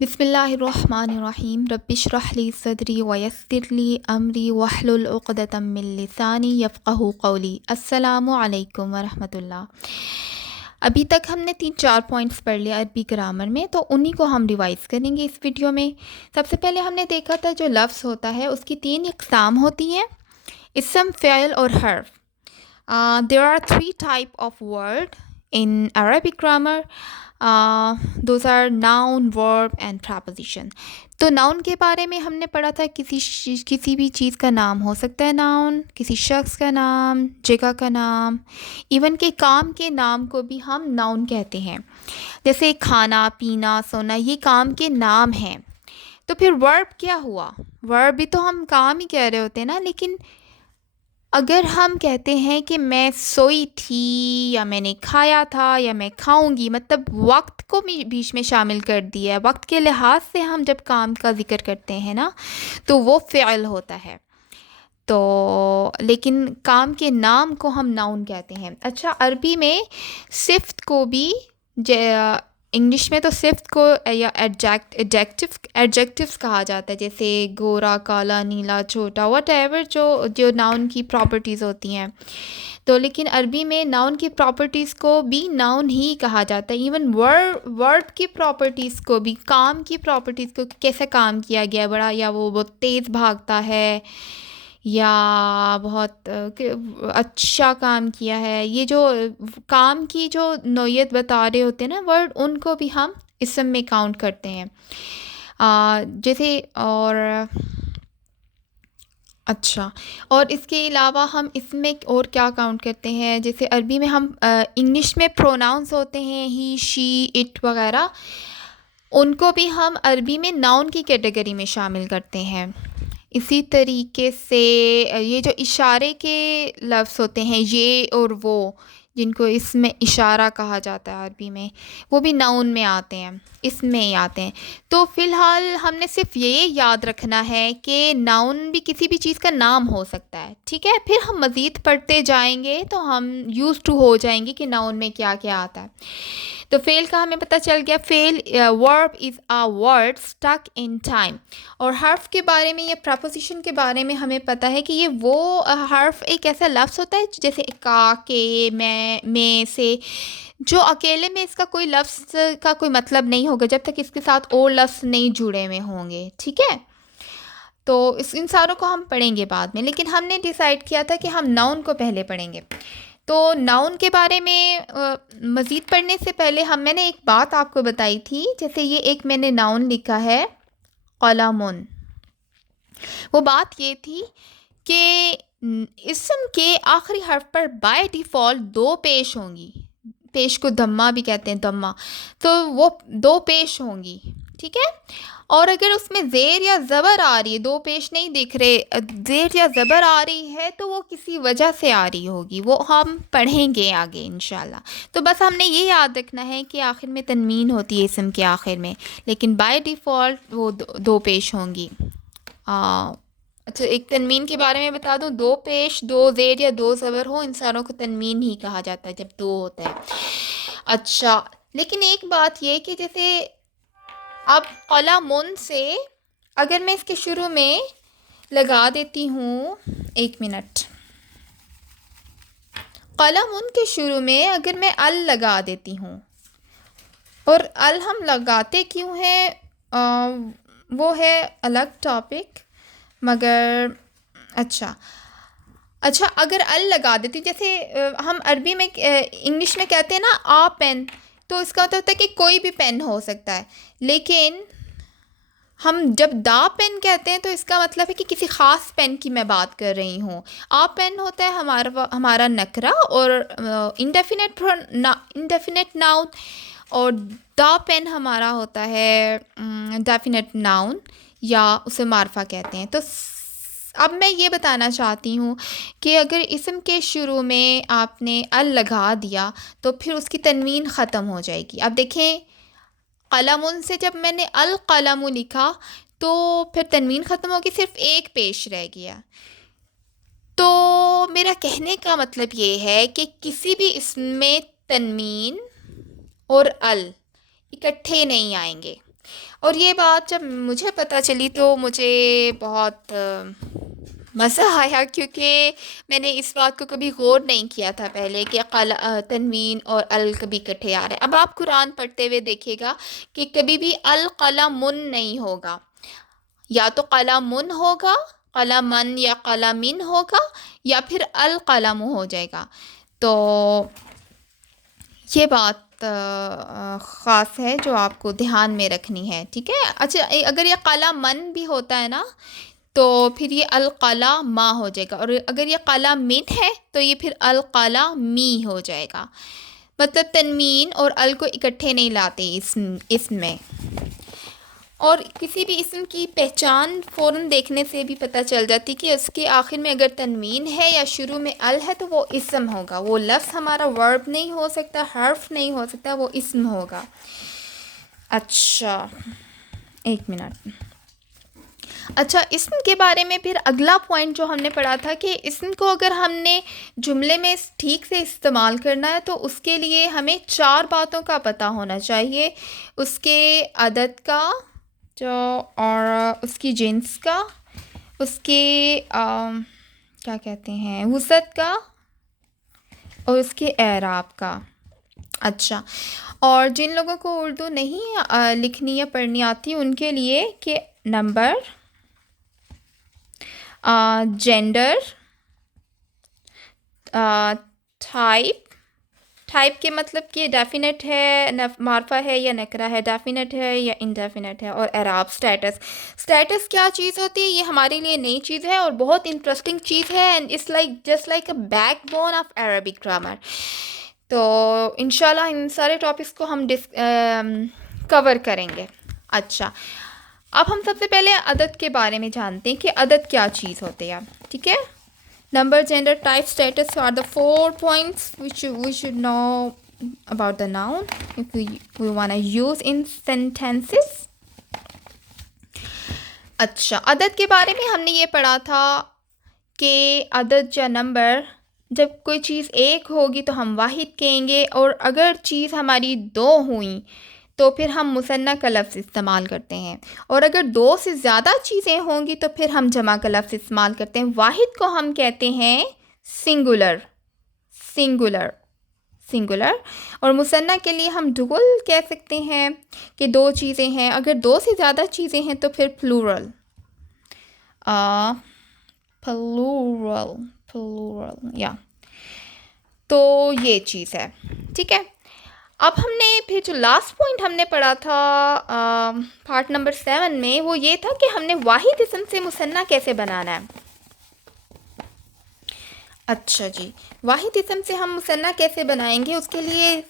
بسم اللہ الرحمن الرحیم رب اشرح لی صدری ویسر لی امری واحلل عقدۃ من لسانی یفقہوا قولی۔ السلام علیکم ورحمۃ اللہ۔ ابھی تک ہم نے 3-4 پوائنٹس پڑھ لیا عربی گرامر میں، تو انہی کو ہم ریوائز کریں گے اس ویڈیو میں۔ سب سے پہلے ہم نے دیکھا تھا جو لفظ ہوتا ہے اس کی 3 اقسام ہوتی ہیں: اسم، فعل اور حرف۔ There are 3 type of word in Arabic grammar. Those are noun, verb and preposition. تو ناؤن کے بارے میں ہم نے پڑھا تھا کسی بھی چیز کا نام ہو سکتا ہے ناؤن، کسی شخص کا نام، جگہ کا نام، ایون کہ کام کے نام کو بھی ہم ناؤن کہتے ہیں، جیسے کھانا، پینا، سونا، یہ کام کے نام ہیں۔ تو پھر ورب کیا ہوا؟ ورب بھی تو ہم کام ہی کہہ رہے ہوتے ہیں نا، لیکن اگر ہم کہتے ہیں کہ میں سوئی تھی، یا میں نے کھایا تھا، یا میں کھاؤں گی، مطلب وقت کو بھی بیچ میں شامل کر دیا ہے، وقت کے لحاظ سے ہم جب کام کا ذکر کرتے ہیں نا تو وہ فعل ہوتا ہے۔ تو لیکن کام کے نام کو ہم ناؤن کہتے ہیں۔ اچھا، عربی میں صفت کو بھی انگلش میں تو صفت کو یا ایڈجیکٹیوز کہا جاتا ہے، جیسے گورا، کالا، نیلا، چھوٹا، وٹ ایور جو ناؤن کی پراپرٹیز ہوتی ہیں۔ تو لیکن عربی میں ناؤن کی پراپرٹیز کو بھی ناؤن ہی کہا جاتا ہے، ایون ورب کی پراپرٹیز کو بھی، کام کی پراپرٹیز کو، کیسا کام کیا گیا، بڑا یا وہ بہت تیز بھاگتا ہے یا بہت اچھا کام کیا ہے، یہ جو کام کی جو نوعیت بتا رہے ہوتے ہیں نا ورڈ، ان کو بھی ہم اسم میں کاؤنٹ کرتے ہیں۔ جیسے اچھا، اور اس کے علاوہ ہم اس میں اور کیا کاؤنٹ کرتے ہیں؟ جیسے عربی میں ہم انگلش میں پروناؤنس ہوتے ہیں، ہی، شی، اٹ وغیرہ، ان کو بھی ہم عربی میں ناؤن کی کیٹیگری میں شامل کرتے ہیں۔ اسی طریقے سے یہ جو اشارے کے لفظ ہوتے ہیں، یہ اور وہ، جن کو اس میں اشارہ کہا جاتا ہے عربی میں، وہ بھی ناؤن میں آتے ہیں، اس میں ہی آتے ہیں۔ تو فی الحال ہم نے صرف یہ یاد رکھنا ہے کہ ناؤن بھی کسی بھی چیز کا نام ہو سکتا ہے، ٹھیک ہے؟ پھر ہم مزید پڑھتے جائیں گے تو ہم یوز ٹو ہو جائیں گے کہ ناؤن میں کیا کیا آتا ہے۔ تو فعل کا ہمیں پتہ چل گیا، فعل verb is a word stick in time. اور حرف کے بارے میں یا پراپوزیشن کے بارے میں ہمیں پتہ ہے کہ یہ وہ حرف ایک ایسا لفظ ہوتا ہے جیسے کا، کے، میں سے، جو اکیلے میں اس کا کوئی لفظ کا کوئی مطلب نہیں ہوگا جب تک اس کے ساتھ اور لفظ نہیں جڑے ہوئے ہوں گے، ٹھیک ہے؟ تو ان ساروں کو ہم پڑھیں گے بعد میں، لیکن ہم نے ڈیسائیڈ کیا تھا کہ ہم ناؤن کو پہلے پڑھیں گے۔ تو ناؤن کے بارے میں مزید پڑھنے سے پہلے میں نے ایک بات آپ کو بتائی تھی، جیسے یہ ایک میں نے ناؤن لکھا ہے قلمٌ۔ وہ بات یہ تھی کہ اسم کے آخری حرف پر بائی ڈیفالٹ 2 پیش ہوں گی، پیش کو دمہ بھی کہتے ہیں، دمہ، تو وہ 2 پیش ہوں گی، ٹھیک ہے؟ اور اگر اس میں زیر یا زبر آ رہی ہے، 2 پیش نہیں دکھ رہے، زیر یا زبر آ رہی ہے تو وہ کسی وجہ سے آ رہی ہوگی، وہ ہم پڑھیں گے آگے انشاءاللہ۔ تو بس ہم نے یہ یاد رکھنا ہے کہ آخر میں تنوین ہوتی ہے اسم کے آخر میں، لیکن بائی ڈیفالٹ وہ 2 پیش ہوں گی۔ اچھا، ایک تنوین کے بارے میں بتا دوں، 2 پیش، 2 زیر یا 2 زبر ہو، ان ساروں کو تنوین ہی کہا جاتا ہے جب 2 ہوتا ہے۔ اچھا، لیکن ایک بات یہ کہ جیسے اب قلمٌ سے اگر میں اس کے شروع میں لگا دیتی ہوں، 1 منٹ، قلمٌ کے شروع میں اگر میں ال لگا دیتی ہوں، اور ال ہم لگاتے کیوں ہیں وہ ہے الگ ٹاپک، مگر اچھا اگر ال لگا دیتی، جیسے ہم عربی میں انگلش میں کہتے ہیں نا آ پین، تو اس کا مطلب ہوتا ہے کہ کوئی بھی پین ہو سکتا ہے، لیکن ہم جب دا پین کہتے ہیں تو اس کا مطلب ہے کہ کسی خاص پین کی میں بات کر رہی ہوں۔ آ پین ہوتا ہے ہمارا نکرہ اور انڈیفینٹ ناؤن، اور دا پین ہمارا ہوتا ہے ڈیفینٹ ناؤن، یا اسے معرفہ کہتے ہیں۔ تو اب میں یہ بتانا چاہتی ہوں کہ اگر اسم کے شروع میں آپ نے ال لگا دیا تو پھر اس کی تنوین ختم ہو جائے گی۔ اب دیکھیں، قلمٌ سے جب میں نے القلم لکھا تو پھر تنوین ختم ہوگی، صرف 1 پیش رہ گیا۔ تو میرا کہنے کا مطلب یہ ہے کہ کسی بھی اسم میں تنوین اور ال اکٹھے نہیں آئیں گے، اور یہ بات جب مجھے پتہ چلی تو مجھے بہت مزہ آیا، کیونکہ میں نے اس بات کو کبھی غور نہیں کیا تھا پہلے کہ تنوین اور ال کبھی اکٹھے آ رہے ہیں۔ اب آپ قرآن پڑھتے ہوئے دیکھیے گا کہ کبھی بھی القلمن نہیں ہوگا، یا تو قلمن ہوگا، قلمن یا قلمن ہوگا، یا پھر القلم ہو جائے گا۔ تو یہ بات خاص ہے جو آپ کو دھیان میں رکھنی ہے، ٹھیک ہے۔ اچھا، اگر یہ قلمن بھی ہوتا ہے نا تو پھر یہ القلم ہو جائے گا، اور اگر یہ قلمن ہے تو یہ پھر القلمی ہو جائے گا۔ مطلب تنوین اور ال کو اکٹھے نہیں لاتے اسم میں۔ اور کسی بھی اسم کی پہچان فوراً دیکھنے سے بھی پتہ چل جاتی کہ اس کے آخر میں اگر تنوین ہے یا شروع میں ال ہے تو وہ اسم ہوگا، وہ لفظ ہمارا ورب نہیں ہو سکتا، حرف نہیں ہو سکتا، وہ اسم ہوگا۔ اچھا، ایک منٹ۔ اچھا، اسم کے بارے میں پھر اگلا پوائنٹ جو ہم نے پڑھا تھا کہ اسم کو اگر ہم نے جملے میں ٹھیک سے استعمال کرنا ہے تو اس کے لیے ہمیں 4 باتوں کا پتہ ہونا چاہیے: اس کے عدد کا، جو اور اس کی جنس کا، اس کے کیا کہتے ہیں وسعت کا، اور اس کے اعراب کا۔ اچھا، اور جن لوگوں کو اردو نہیں لکھنی یا پڑھنی آتی ان کے لیے کہ نمبر، جینڈر، ٹائپ کے مطلب کہ ڈیفینٹ ہے، معرفہ ہے یا نکرہ ہے، ڈیفینٹ ہے یا انڈیفینٹ ہے، اور اعراب، اسٹیٹس کیا چیز ہوتی ہے، یہ ہمارے لیے نئی چیز ہے اور بہت انٹرسٹنگ چیز ہے، and it's like just like a backbone of Arabic grammar. تو انشاءاللہ ان سارے ٹاپکس کو ہم کور کریں گے۔ اچھا، اب ہم سب سے پہلے عدد کے بارے میں جانتے ہیں کہ عدد کیا چیز ہوتے ہیں، ٹھیک ہے۔ Number, gender, type, status are the 4 points which we should know about the noun if we want to use in sentences. اچھا، عدد کے بارے میں ہم نے یہ پڑھا تھا کہ عدد یا نمبر، جب کوئی چیز ایک ہوگی تو ہم واحد کہیں گے، اور اگر چیز ہماری 2 ہوئیں تو پھر ہم مثنیٰ کا لفظ استعمال کرتے ہیں، اور اگر 2 سے زیادہ چیزیں ہوں گی تو پھر ہم جمع کا لفظ استعمال کرتے ہیں۔ واحد کو ہم کہتے ہیں سنگولر، اور مثنیٰ کے لیے ہم ڈبل کہہ سکتے ہیں کہ 2 چیزیں ہیں، اگر 2 سے زیادہ چیزیں ہیں تو پھر پلورل، یا تو یہ چیز ہے، ٹھیک ہے۔ اب ہم نے پھر جو لاسٹ پوائنٹ ہم نے پڑھا تھا پارٹ نمبر 7 میں، وہ یہ تھا کہ ہم نے واحد اسم سے مثنیٰ کیسے بنانا ہے۔ اچھا جی، واحد اسم سے ہم مثنیٰ کیسے بنائیں گے، اس کے لیے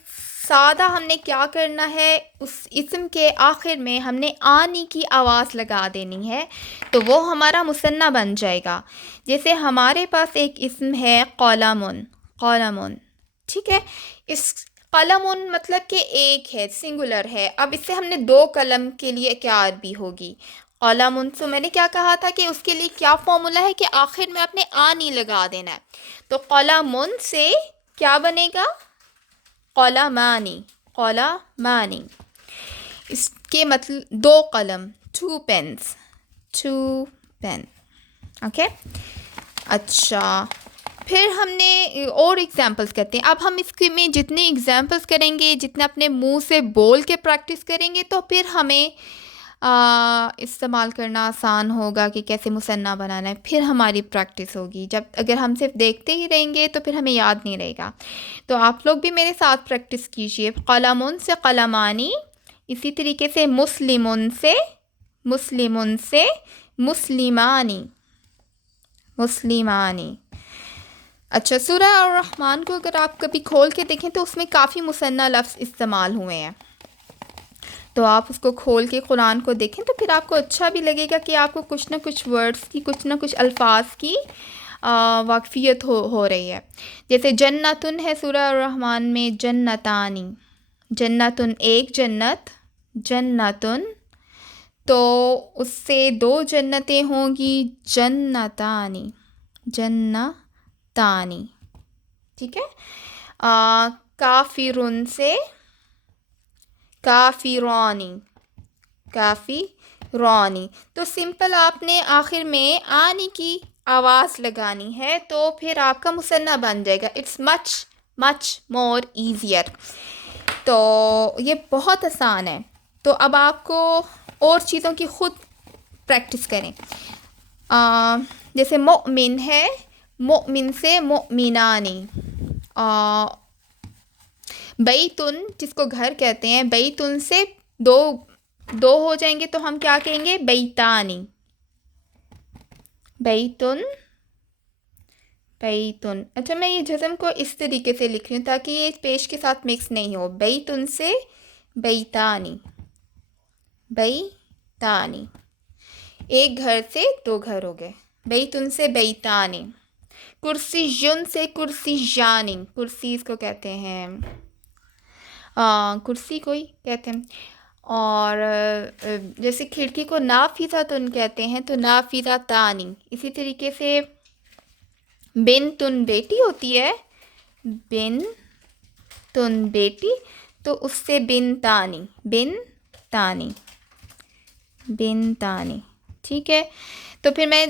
سادہ ہم نے کیا کرنا ہے، اس اسم کے آخر میں ہم نے آنی کی آواز لگا دینی ہے تو وہ ہمارا مثنیٰ بن جائے گا۔ جیسے ہمارے پاس ایک اسم ہے قلمٌ، ٹھیک ہے۔ اس قلمٌ مطلب کہ ایک ہے، سنگولر ہے۔ اب اس سے ہم نے 2 قلم کے لیے کیا عربی ہوگی، قلمٌ۔ تو میں نے کیا کہا تھا کہ اس کے لیے کیا فارمولا ہے کہ آخر میں اپنے آنی لگا دینا ہے، تو قلمٌ سے کیا بنے گا، قلمانی۔ اس کے مطلب 2 قلم، 2 پینس، اوکے۔ اچھا، پھر ہم نے اور ایگزامپلس کرتے ہیں۔ اب ہم اس میں جتنے ایگزامپلس کریں گے، جتنے اپنے منہ سے بول کے پریکٹس کریں گے تو پھر ہمیں استعمال کرنا آسان ہوگا کہ کیسے مثنیٰ بنانا ہے، پھر ہماری پریکٹس ہوگی۔ جب اگر ہم صرف دیکھتے ہی رہیں گے تو پھر ہمیں یاد نہیں رہے گا۔ تو آپ لوگ بھی میرے ساتھ پریکٹس کیجئے۔ قلمٌ سے قلمانی، اسی طریقے سے مسلمٌ سے مسلمانی۔ اچھا، سورہ الرحمن کو اگر آپ کبھی کھول کے دیکھیں تو اس میں کافی مثنیٰ لفظ استعمال ہوئے ہیں، تو آپ اس کو کھول کے قرآن کو دیکھیں تو پھر آپ کو اچھا بھی لگے گا کہ آپ کو کچھ نہ کچھ ورڈز کی، کچھ نہ کچھ الفاظ کی واقفیت ہو رہی ہے۔ جیسے جنتن ہے سورہ الرحمن میں، جنتانی، جنتن ایک جنت، جنتن تو اس سے 2 جنتیں ہوں گی، جنتانی، ٹھیک ہے۔ کافرن سے کافرانی، کافی رانی. تو سمپل آپ نے آخر میں آنی کی آواز لگانی ہے تو پھر آپ کا مثنیٰ بن جائے گا. It's much more easier. تو یہ بہت آسان ہے. تو اب آپ کو اور چیزوں کی خود پریکٹس کریں. جیسے مؤمن ہے، مؤمن سے مؤمنانی. بیتن جس کو گھر کہتے ہیں، بیتن سے دو ہو جائیں گے تو ہم کیا کہیں گے؟ بیتانی. بیتن. اچھا میں یہ جزم کو اس طریقے سے لکھ رہی ہوں تاکہ یہ پیش کے ساتھ مکس نہیں ہو. بیتن سے بیتانی. بیتانی. ایک گھر سے دو گھر ہو گئے. بیتن سے بیتانی. کرسی جن سے کرسی جانی. کرسی اس کو کہتے ہیں، کرسی کوئی کہتے ہیں. اور جیسے کھڑکی کو نافذۃن کہتے ہیں تو نافذہ تانی. اسی طریقے سے بنتن بیٹی ہوتی ہے، بنتن بیٹی، تو اس سے بنتانی. بنتانی. ٹھیک ہے. تو پھر میں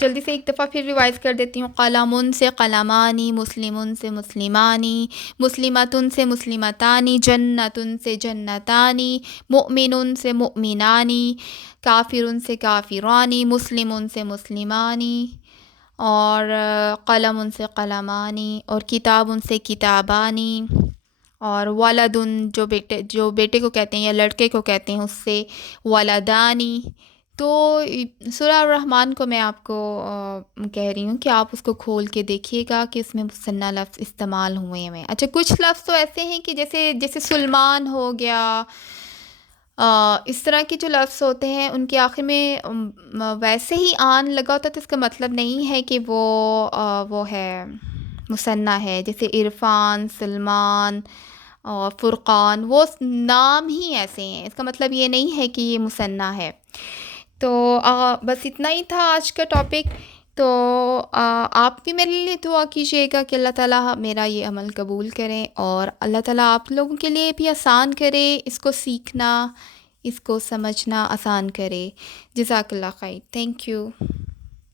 جلدی سے ایک دفعہ پھر ریوائز کر دیتی ہوں. قلم سے قلمانی، مسلم سے مسلمانی، مسلمتن سے مسلمتانی، جنتن سے جنتانی، مؤمن سے مؤمنانی، کافر سے کافرانی، مسلم سے مسلمانی، اور قلم سے قلمانی، اور کتاب سے کتابانی، اور ولدن جو بیٹے کو کہتے ہیں یا لڑکے کو کہتے ہیں اس سے ولدانی. تو سورہ الرحمن کو میں آپ کو کہہ رہی ہوں کہ آپ اس کو کھول کے دیکھیے گا کہ اس میں مثنیٰ لفظ استعمال ہوئے ہیں. اچھا کچھ لفظ تو ایسے ہیں کہ جیسے سلمان ہو گیا، اس طرح کے جو لفظ ہوتے ہیں ان کے آخر میں ویسے ہی آن لگا ہوتا ہے تو اس کا مطلب نہیں ہے کہ وہ ہے مثنیٰ ہے. جیسے عرفان، سلمان اور فرقان، وہ نام ہی ایسے ہیں، اس کا مطلب یہ نہیں ہے کہ یہ مثنیٰ ہے. تو بس اتنا ہی تھا آج کا ٹاپک. تو آپ بھی میرے لیے دعا کیجیے گا کہ اللہ تعالیٰ میرا یہ عمل قبول کریں، اور اللہ تعالیٰ آپ لوگوں کے لیے بھی آسان کرے، اس کو سیکھنا، اس کو سمجھنا آسان کرے. جزاک اللہ خیر. Thank you.